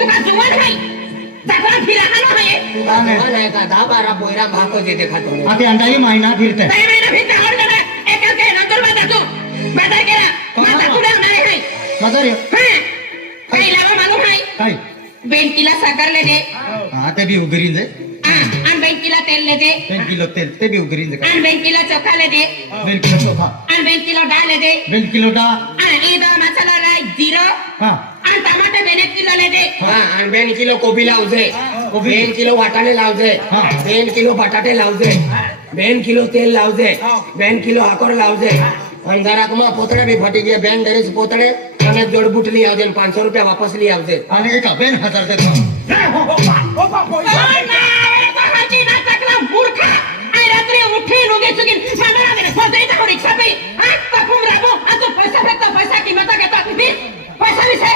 तुका जुवान हाय जागरण फिराहानो हाय नाही का 10-12 पोयरा भाकच येते खातो आता अंडाई महिना फिरते नाही महिना फिरता आवडलं ना एका काय नंतर बाजातो बाजार केला माझा तुला नाही हाय मदर काय लावा मालूम हाय काय बेंकीला साखरले दे हा ते बी उगरीन जे आणि बेंकीला तेल ले दे 2 किलो तेल ते बी उगरीन जे आणि बेंकीला चोखा ले दे 2 किलो चोखा आणि बेंकीला डाळ ले दे 2 किलो डा आणि इदा मसाला राय जीरो हा आणि टमाटे 2 किलो ले दे हा आणि 2 किलो कोबी लावजे 2 किलो वाटाणे लावजे 2 किलो बटाटे लावजे 2 किलो तेल लावजे 2 किलो आकोर लावजे आणि जरा मग पोतळे बी फटी गए 2 डरेस पोतळे અને જોડ બૂટ લઈ આવજે 500 રૂપિયા વાપસ લઈ આવજે અને એક 1000 દેતો हाजी ना टाकला मूर्खा आणि रात्री उठी रोगे चुकीन साधारण स्वतःचा रिक्षा पे आज तकुम राबो आता पैसा फेकता पैसा किंमत घेता मी पैसा विषय